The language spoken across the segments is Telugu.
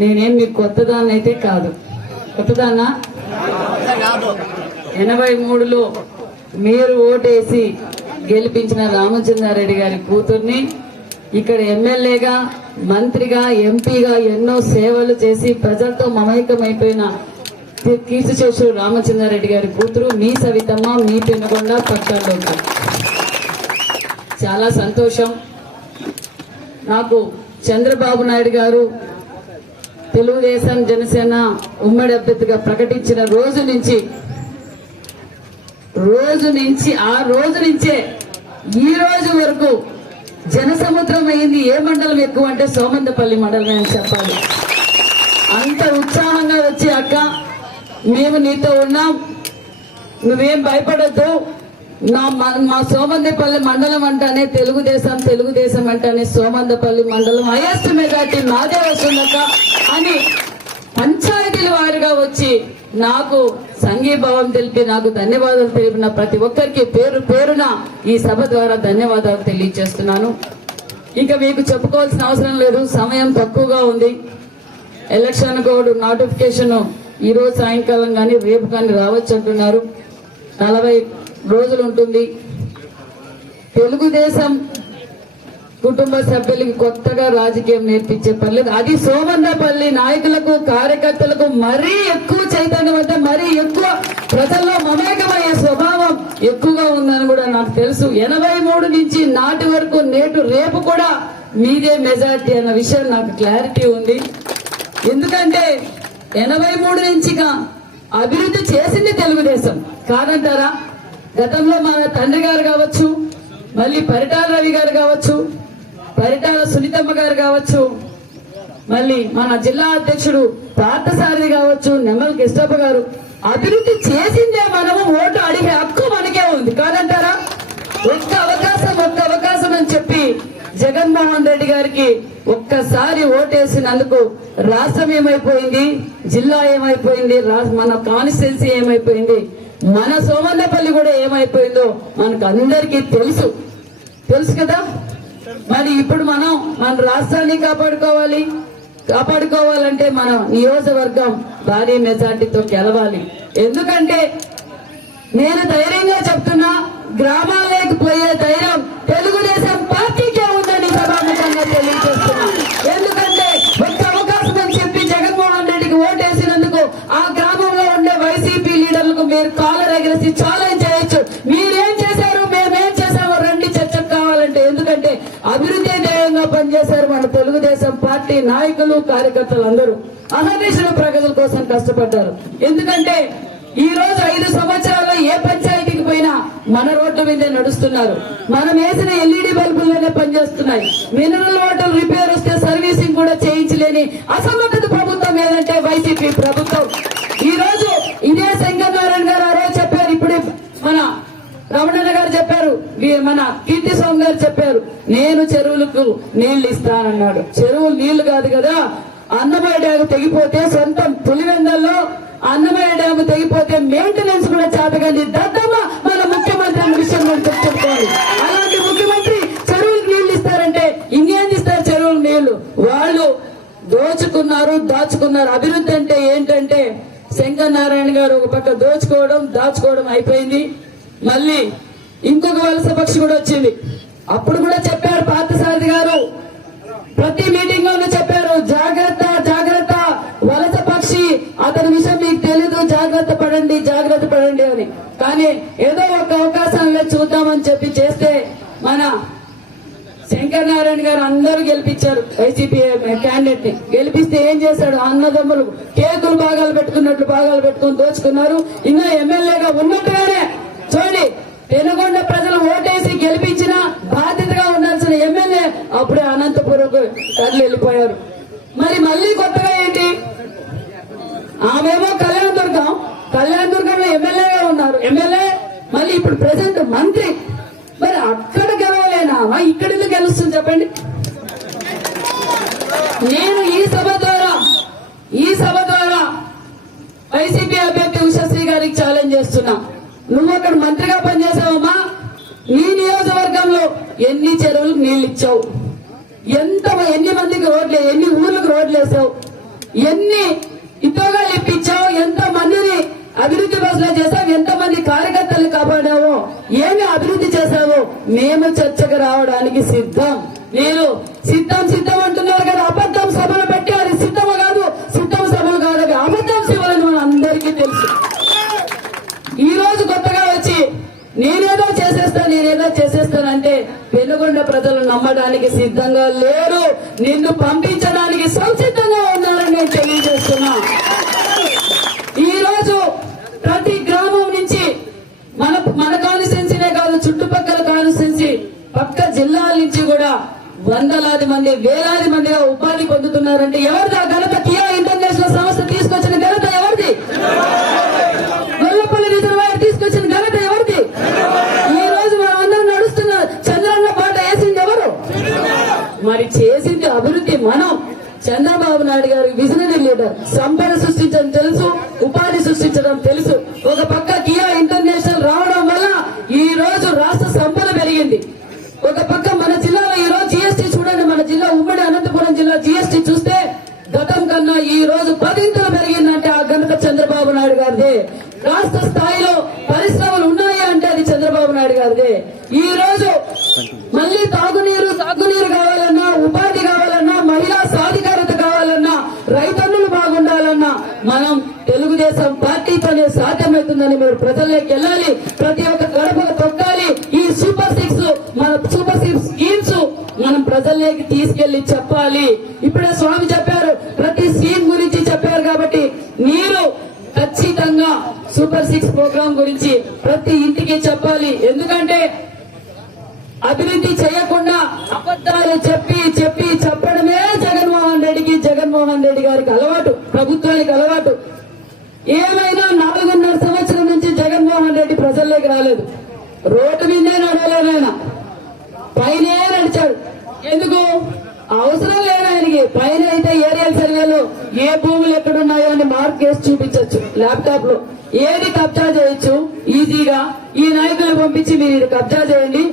నేనేం మీకు కొత్తదాన్ని అయితే కాదు. కొత్తదాన్నా? 83లో మీరు ఓటేసి గెలిపించిన రామచంద్రారెడ్డి గారి కూతుర్ని ఇక్కడ ఎమ్మెల్యేగా, మంత్రిగా, ఎంపీగా ఎన్నో సేవలు చేసి ప్రజలతో మమైకమైపోయిన కీర్తిశేషుడు రామచంద్రారెడ్డి గారి కూతురు మీ సవితమ్మ, మీ పెనుగొండ పట్టాల్లో. చాలా సంతోషం. నాకు చంద్రబాబు నాయుడు గారు తెలుగుదేశం జనసేన ఉమ్మడి అభ్యర్థిగా ప్రకటించిన రోజు నుంచి ఆ రోజు నుంచే ఈ రోజు వరకు జనసముద్రం అయింది. ఏ మండలం ఎక్కువ అంటే సోమందపల్లి మండలమే అని చెప్పాలి. అంత ఉత్సాహంగా వచ్చి అక్క మేము నీతో ఉన్నాం, నువ్వేం భయపడద్దు, మా సోమందపల్లి మండలం అంటానే తెలుగుదేశం అంటానే సోమందపల్లి మండలం హైయెస్ట్ మెజార్టీ నాదే వస్తుందక్క అని పంచాయతీల వారిగా వచ్చి నాకు సంఘీభావం తెలిపి నాకు ధన్యవాదాలు తెలిపిన ప్రతి ఒక్కరికి పేరు పేరున ఈ సభ ద్వారా ధన్యవాదాలు తెలియజేస్తున్నాను. ఇక మీకు చెప్పుకోవాల్సిన అవసరం లేదు, సమయం తక్కువగా ఉంది. ఎలక్షన్ కోడ్ నోటిఫికేషన్ ఈ రోజు సాయంకాలం కానీ రేపు కానీ రావచ్చు అంటున్నారు. 40 రోజులు ఉంటుంది. తెలుగుదేశం కుటుంబ సభ్యులకి కొత్తగా రాజకీయం నేర్పించే పర్లేదు. అది సోమందపల్లి నాయకులకు, కార్యకర్తలకు మరీ ఎక్కువ చైతన్యవంతం, మరీ ఎక్కువ ప్రజల్లో మమేకమయ్యే స్వభావం ఎక్కువగా ఉందని కూడా నాకు తెలుసు. 83 నుంచి నాటి వరకు నేటు రేపు కూడా మీదే మెజార్టీ అన్న విషయం నాకు క్లారిటీ ఉంది. ఎందుకంటే 83 నుంచిగా అభివృద్ధి చేసింది తెలుగుదేశం కాదంటారా? గతంలో మన తండ్రి గారు కావచ్చు, మళ్ళీ పరిటాల రవి గారు కావచ్చు, పరిటాల సునీతమ్మ గారు కావచ్చు, మళ్ళీ మన జిల్లా అధ్యక్షుడు పార్థసారథి కావచ్చు, నెమ్మల కృష్ణప్ప గారు అభివృద్ధి చేసిందే. మనము ఓటు అడిగే హక్కు మనకే ఉంది కాదంటారా? ఒక్క అవకాశం అని చెప్పి జగన్మోహన్ రెడ్డి గారికి ఒక్కసారి ఓటేసినందుకు రాష్ట్రం ఏమైపోయింది, జిల్లా ఏమైపోయింది, మన కాన్స్టిట్యున్సీ ఏమైపోయింది, మన సోమందపల్లి కూడా ఏమైపోయిందో మనకు అందరికీ తెలుసు కదా. మరి ఇప్పుడు మనం మన రాష్ట్రాన్ని కాపాడుకోవాలంటే మన నియోజకవర్గం భారీ మెజార్టీతో గెలవాలి. ఎందుకంటే నేను ధైర్యంగా చెప్తున్నా, గ్రామాలకు పోయే ధైర్యం తెలుగుదేశం పార్టీకే ఉందని సభాముఖంగా తెలియజేస్తున్నా. ఎందుకంటే ఒక్క అవకాశం అని చెప్పి జగన్మోహన్ రెడ్డికి ఓటేసినందుకు ఆ గ్రామంలో ఉండే వైసీపీ లీడర్లకు మీరు కాలర్ ఎగరేసి ఛాలెంజ్ చేయొచ్చు. మీరేం చేశారు, మేమేం చేశామో రండి చర్చకు కావాలంటే. ఎందుకంటే అభివృద్ధి ధ్యేయంగా పనిచేశారు మన తెలుగుదేశం పార్టీ నాయకులు, కార్యకర్తలు అందరూ అహర్నిశలు ప్రజల కోసం కష్టపడ్డారు. ఎందుకంటే ఈ రోజు 5 సంవత్సరాల్లో ఏ పంచాయతీకి పోయినా మన రోడ్ల మీదే నడుస్తున్నారు. మనం వేసిన ఎల్ఈడి బల్బుల్లోనే పనిచేస్తున్నాయి. మినరల్ వాటర్ రిపేర్ వస్తే సర్వీసింగ్ కూడా చేయించలేని అసమర్థత ప్రభుత్వం ఏదంటే వైసీపీ ప్రభుత్వం. ఈ రోజు ఇదే శంకరనారాయణ గారు ఆ రోజు చెప్పారు, ఇప్పుడు మన రమణన్న గారు చెప్పారు, మన కీర్తి స్వామి గారు చెప్పారు, నేను చెరువులకు నీళ్లు ఇస్తానన్నాడు. చెరువులు నీళ్లు కాదు కదా, అన్నమయ్య డ్యాము తెగిపోతే సొంతం పులివెందల్లో అన్నమయ్య డ్యాము తెగిపోతే మెయింటెనెన్స్ కూడా చేతగాని దద్దమ్మ మన ముఖ్యమంత్రి అన్న విషయం మనం చెప్పుకోవాలి. అలాంటి ముఖ్యమంత్రి చెరువులకు నీళ్లు ఇస్తారంటే ఇంకేం ఇస్తారు చెరువులకు నీళ్లు? వాళ్ళు దాచుకున్నారు. అభివృద్ధి అంటే ఏంటంటే శంకరనారాయణ గారు ఒక పక్క దాచుకోవడం అయిపోయింది. మళ్ళీ ఇంకొక వలస పక్షి కూడా వచ్చింది. అప్పుడు కూడా చెప్పారు పార్థసారథి గారు, ప్రతి మీటింగ్ లోనూ చెప్పారు, జాగ్రత్త వలస పక్షి, అతని విషయం మీకు తెలీదు, జాగ్రత్త పడండి అని. కానీ ఏదో ఒక అవకాశంలో చూద్దామని చెప్పి చేస్తే మన శంకరనారాయణ గారు అందరూ గెలిపించారు. వైసీపీ క్యాండిడేట్ ని గెలిపిస్తే ఏం చేశాడు? అన్నదమ్ములు కేకులు భాగాలు పెట్టుకుని దోచుకున్నారు. ఇంకా ఎమ్మెల్యేగా ఉన్నట్టుగానే చూడండి, పెనుగొండ ప్రజలు ఓటేసి గెలిపించిన బాధ్యతగా ఉండాల్సిన ఎమ్మెల్యే అప్పుడే అనంతపురంకు తరలి వెళ్ళిపోయారు. మరి మళ్ళీ కొత్తగా ఏంటి? ఆమెమో కళ్యాణదుర్గంలో ఎమ్మెల్యేగా ఉన్నారు. ఎమ్మెల్యే మళ్ళీ ఇప్పుడు ప్రెసెంట్ మంత్రి. మరి అక్కడ గెలవలేనా? ఇక్కడ ఎందుకు గెలుస్తుంది చెప్పండి? నేను ఈ సభ ద్వారా వైసీపీ అభ్యర్థి ఉషశ్రీ గారికి ఛాలెంజ్ చేస్తున్నా. నువ్వు అక్కడ మంత్రిగా పనిచేసావమ్మా, నీ నియోజకవర్గంలో ఎన్ని చెరువులకు నీళ్లు ఇచ్చావు, ఎన్ని మందికి ఎన్ని ఊర్లకు రోడ్లు వేసావు, ఎన్ని ఉద్యోగాలు ఇప్పించావు, ఎంత మందిని అభివృద్ధి బస్సులో చేసావు, ఎంత మంది కార్యకర్తలు కాపాడావో, ఏమి అభివృద్ధి చేశావో మేము చర్చకు రావడానికి సిద్ధం. మీరు సిద్ధం సిద్ధం అంటున్నారు కదా, అబద్ధం సభలు పెట్టి అది సిద్ధము కాదు, సిద్ధం సభలు కాదు, అది అబద్ధం సభలని మన అందరికీ తెలుసు. ఈ రోజు కొత్తగా వచ్చి నేనేదో చేసేస్తానంటే పెనుగొండ ప్రజలు నమ్మడానికి సిద్ధంగా లేరు, నిన్ను పంపించడానికి సంసిద్ధంగా ఉన్నారని నేను తెలియజేస్తున్నా. ఈ రోజు ప్రతి గ్రామం నుంచి మన కాన్స్టిట్యున్సీనే కాదు, చుట్టుపక్కల కాన్స్టిట్యున్సీ పక్క జిల్లాల నుంచి కూడా వందలాది మంది, వేలాది మందిగా ఉపాధి పొందుతున్నారంటే ఎవరిది ఆ ఘనత? కియా ఇంటర్నేషనల్ సంస్థ తీసుకొచ్చిన ఘనత ఎవరిది? గొల్లపల్లి రిజర్వాయర్ తీసుకొచ్చిన ఘనత ఎవరిది? ఈ రోజు మనమందరం నడుస్తున్న చంద్రన్న పాట వేసింది ఎవరు? మరి చేసింది అభివృద్ధి మనం. చంద్రబాబు నాయుడు గారి విజనరీ లీడర్, సంపద సృష్టించడం తెలుసు, ఉపాధి సృష్టించడం తెలుసు. ఒక పక్క కియా ఇంటర్నేషనల్ రావడం వల్ల ఈ రోజు రాష్ట్ర సంపద పెరిగింది. ఒక పక్క మన జిల్లాలో ఈ రోజు జీఎస్టీ చూడండి, మన జిల్లా ఉమ్మడి అనంతపురం జిల్లా జీఎస్టీ చూస్తే గతం కన్నా ఈ రోజు 10 ఇంతలు పెరిగిందంటే ఆ ఘనత చంద్రబాబు నాయుడు గారిదే. రాష్ట్ర స్థాయిలో పరిశ్రమలు ఉన్నాయి అంటే అది చంద్రబాబు నాయుడు గారిదే. ఈ రోజు మళ్ళీ తాగునీరు, సాగునీరు కావాలన్నా, ఉపాధి కావాలన్నా, మహిళా సాధికారత కావాలన్నా, రైతన్నులు బాగుండాలన్నా మనం తెలుగుదేశం పార్టీతోనే సాధ్యమవుతుందని మీరు ప్రజల్లోకి వెళ్ళాలి. ప్రతి ఒక్క గడపకు తొక్కాలి. ఈ సూపర్ సిక్స్ స్కీమ్స్ మనం ప్రజల్లోకి తీసుకెళ్లి చెప్పాలి. ఇప్పుడే స్వామి చెప్పారు, ప్రతి స్కీమ్ గురించి చెప్పారు కాబట్టి మీరు ఖచ్చితంగా సూపర్ 6 ప్రోగ్రాం గురించి ప్రతి ఇంటికి చెప్పాలి. ఎందుకంటే అభివృద్ధి చేయకుండా అబద్ధాలు చెప్పడమే జగన్మోహన్ రెడ్డి గారికి అలవాటు, ప్రభుత్వానికి అలవాటు. ఏమైనా 4.5 సంవత్సరం నుంచి జగన్మోహన్ రెడ్డి ప్రజల్లోకి రాలేదు. రోడ్డు మీదే నడవలేనాయన, పైనే నడిచాడు. ఎందుకు? అవసరం లేదు ఆయనకి. పైన అయితే ఏరియల్ సర్వేలో ఏ భూములు ఎక్కడున్నాయో అని మార్క్ వేసి చూపించవచ్చు ల్యాప్టాప్ లో. ఏది కబ్జా చేయొచ్చు ఈజీగా. ఈ నాయకులు పంపించి మీరు ఇది కబ్జా చేయండి,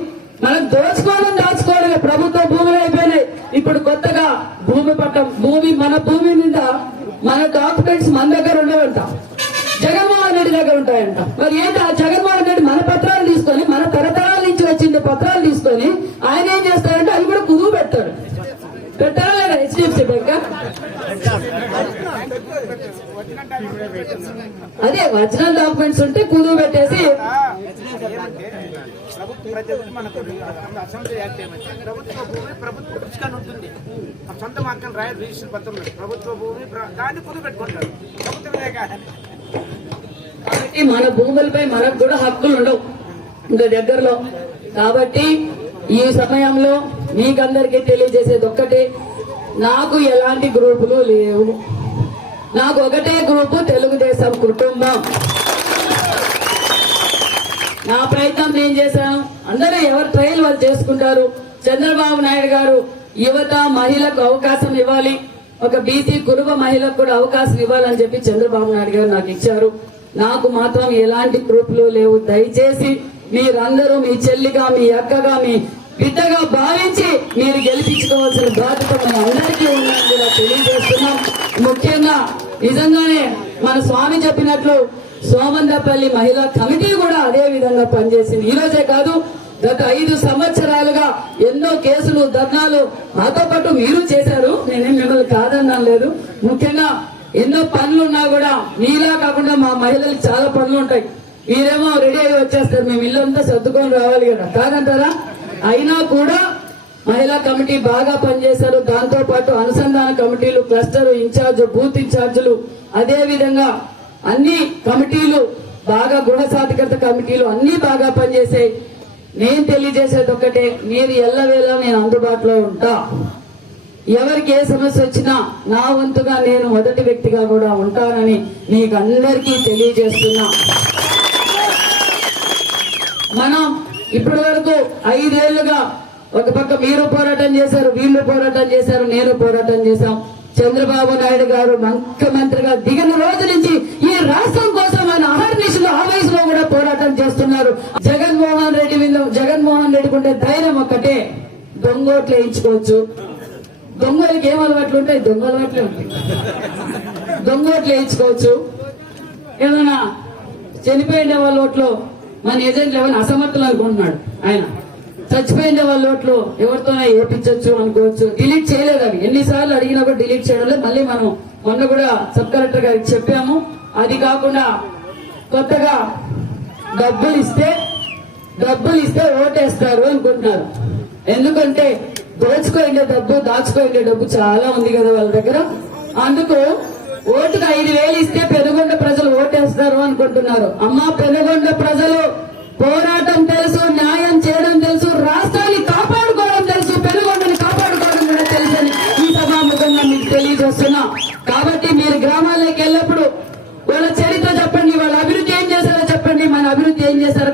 మనం దోచుకోవడం దాచుకోవడమే. ప్రభుత్వ భూములు అయిపోయినాయి. ఇప్పుడు కొత్తగా భూమి మన భూమి మీద మన డాక్యుమెంట్స్ మన దగ్గర ఉండవంట, జగన్మోహన్ రెడ్డి దగ్గర ఉంటాయంట. మరి ఏంటి? ఆ జగన్మోహన్ రెడ్డి మన పత్రాలు తీసుకొని, మన తరతరాల నుంచి వచ్చింది పత్రాలు తీసుకొని ఆయన ఏం చేస్తాడంటే అవి కూడా కుదువు పెడతాడు. పెట్టారా లేదా? హెచ్డిఎఫ్సి బ్యాంక్ అదే ఒరిజినల్ డాక్యుమెంట్స్ ఉంటే కుదువు పెట్టేసి కాబట్టి మన భూములపై మనకు కూడా హక్కులు ఉండవు ఇంకా దగ్గరలో. కాబట్టి ఈ సమయంలో మీకందరికీ తెలియజేసేది ఒక్కటే, నాకు ఎలాంటి గ్రూపులు లేవు. నాకు ఒకటే గ్రూపు, తెలుగుదేశం కుటుంబం. నా ప్రయత్నం నేను చేశాను. అందరూ ఎవరు ట్రయల్ వాళ్ళు చేసుకుంటారు. చంద్రబాబు నాయుడు గారు యువత మహిళకు అవకాశం ఇవ్వాలి, ఒక బీసీ కురుబ మహిళకు కూడా అవకాశం ఇవ్వాలని చెప్పి చంద్రబాబు నాయుడు గారు నాకు ఇచ్చారు. నాకు మాత్రం ఎలాంటి గ్రూపులు లేవు. దయచేసి మీరందరూ మీ చెల్లిగా, మీ అక్కగా, మీ బిడ్డగా భావించి మీరు గెలిపించుకోవాల్సిన బాధ్యత మన అందరికీ ఉందని కూడా తెలియజేస్తున్నాం. ముఖ్యంగా నిజంగానే మన స్వామి చెప్పినట్లు సోమందపల్లి మహిళా కమిటీ కూడా అదే విధంగా పనిచేసింది. ఈ రోజే కాదు, గత 5 సంవత్సరాలుగా ఎన్నో కేసులు, ధర్నాలు నాతో పాటు మీరు చేశారు. నేనేం మిమ్మల్ని కాదన్నా లేదు. ముఖ్యంగా ఎన్నో పనులున్నా కూడా మీలా కాకుండా మా మహిళలకు చాలా పనులు ఉంటాయి. మీరేమో రెడీ అయ్యి వచ్చేస్తారు, మేము ఇల్లంతా సర్దుకొని రావాలి కదా, కాదంటారా? అయినా కూడా మహిళా కమిటీ బాగా పనిచేశారు. దాంతో పాటు అనుసంధాన కమిటీలు, క్లస్టర్ ఇన్ఛార్జ్, బూత్ ఇన్ఛార్జీలు, అదే విధంగా అన్ని కమిటీలు బాగా, గృహ సాధికారత కమిటీలు అన్ని బాగా పనిచేసాయి. నేను తెలియజేసేది ఒక్కటే, మీరు ఎల్లవేళ నేను అందుబాటులో ఉంటా. ఎవరికి ఏ సమస్య వచ్చినా నా వంతుగా నేను మొదటి వ్యక్తిగా కూడా ఉంటానని మీకు అందరికీ తెలియజేస్తున్నా. మనం ఇప్పటి వరకు 5 ఏళ్లుగా ఒక పక్క మీరు పోరాటం చేశారు, వీళ్ళు పోరాటం చేశారు, నేను పోరాటం చేశాం. చంద్రబాబు నాయుడు గారు ముఖ్యమంత్రిగా దిగిన రోజు నుంచి ఈ రాష్ట్రం కోసం ఆయన అహర్నిశలు ఆ వయసులో కూడా పోరాటం చేస్తున్నారు. జగన్మోహన్ రెడ్డికి ఉండే ధైర్యం ఒక్కటే, దొంగోట్లు వేయించుకోవచ్చు, దొంగలకి ఏం అలవాట్లు ఉంటాయి? దొంగ అలవాట్లే ఉంటాయి. దొంగ ఓట్లు వేయించుకోవచ్చు. ఏదైనా చనిపోయిన వాళ్ళ ఓట్లో మన ఏజెంట్లు ఎవరైనా అసమర్థులు అనుకుంటున్నాడు ఆయన. చచ్చిపోయిన వాళ్ళ ఓట్లు ఎవరితోనే వేయించవచ్చు అనుకోవచ్చు. డిలీట్ చేయలేదు అవి. ఎన్నిసార్లు అడిగినా కూడా డిలీట్ చేయడం లేదు. మళ్ళీ మనం మొన్న కూడా సబ్ కలెక్టర్ గారికి చెప్పాము. అది కాకుండా కొత్తగా డబ్బులు ఇస్తే ఓటేస్తారు అనుకుంటున్నారు. ఎందుకంటే దోచుకోండే డబ్బు, దాచుకోండే డబ్బు చాలా ఉంది కదా వాళ్ళ దగ్గర. అందుకు ఓటుకు 5,000 ఇస్తే పెనుగొండ ప్రజలు ఓటేస్తారు అనుకుంటున్నారు. అమ్మా, పెనుగొండ ప్రజలు పోరాటం తెలుసు, న్యాయం చేయడం తెలుసు, రాష్ట్రాన్ని కాపాడుకోవడం తెలుసు, పెనుగొండని కాపాడుకోవడం కూడా తెలుసని ఈ సభాముఖంగా మీకు తెలియజేస్తున్నా. కాబట్టి మీరు గ్రామాల్లోకి వెళ్ళినప్పుడు వాళ్ళ చరిత్ర చెప్పండి, వాళ్ళ అభివృద్ధి ఏం చేశారో చెప్పండి, మన అభివృద్ధి ఏం చేశారో